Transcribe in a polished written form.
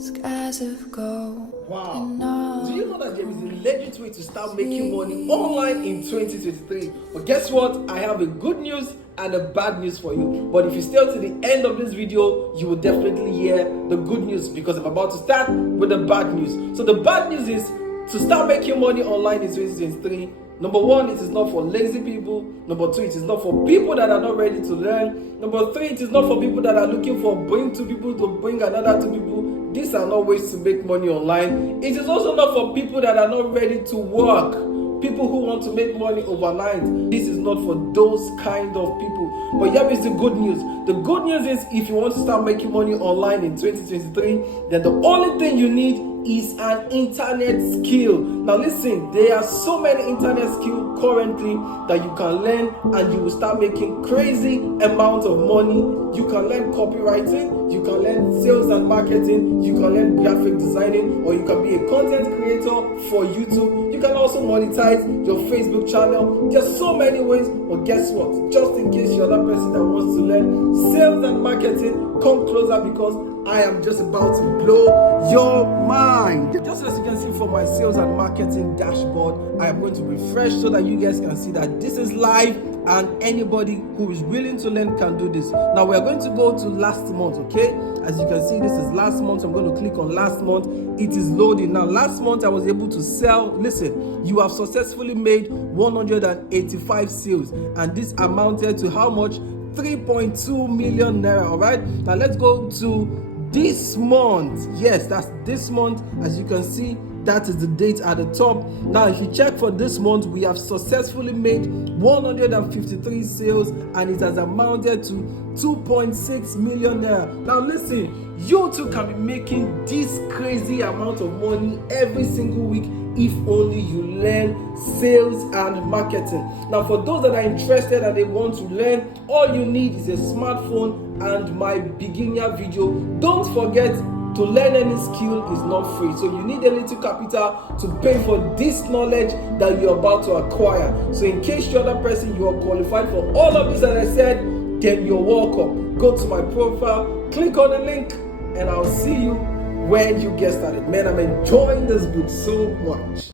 skies of gold. Wow. Do you know that there is a legit way to start making money online in 2023? But guess what? I have a good news and a bad news for you. But if you stay to the end of this video, you will definitely hear the good news, because I'm about to start with the bad news. So the bad news is, to start making money online in 2023, number one, it is not for lazy people. Number two, it is not for people that are not ready to learn. Number three, it is not for people that are looking for bring two people to bring another two people. These are not ways to make money online. It is also not for people that are not ready to work. People who want to make money overnight. This is not for those kind of people. But here is the good news. The good news is, if you want to start making money online in 2023, then the only thing you need is an internet skill. Now listen, there are so many internet skills currently that you can learn, and you will start making crazy amount of money. You can learn copywriting, you can learn sales and marketing, you can learn graphic designing, or you can be a content creator for YouTube. You can also monetize your Facebook channel. There's so many ways. But guess what? Just in case you're that person that wants to learn sales and marketing, come closer, because I am just about to blow your mind. Just as you can see from my sales and marketing dashboard, I am going to refresh so that you guys can see that this is live and anybody who is willing to learn can do this. Now we are going to go to last month, okay? As you can see, this is last month. I'm going to click on last month. It is loading. Now last month I was able to sell. Listen, you have successfully made 185 sales, and this amounted to how much? 3.2 million naira. All right, now let's go to this month. Yes, that's this month. As you can see, that is the date at the top. Now if you check for this month, we have successfully made 153 sales, and it has amounted to 2.6 million naira. Now listen, you too can be making this crazy amount of money every single week if only you learn sales and marketing. Now for those that are interested and they want to learn, all you need is a smartphone and my beginner video. Don't forget, to learn any skill is not free, so you need a little capital to pay for this knowledge that you're about to acquire. So in case you're that person, you are qualified for all of this that I said, then you're welcome. Go to my profile, click on the link, and I'll see you when you get started. Man, I'm enjoying this book so much.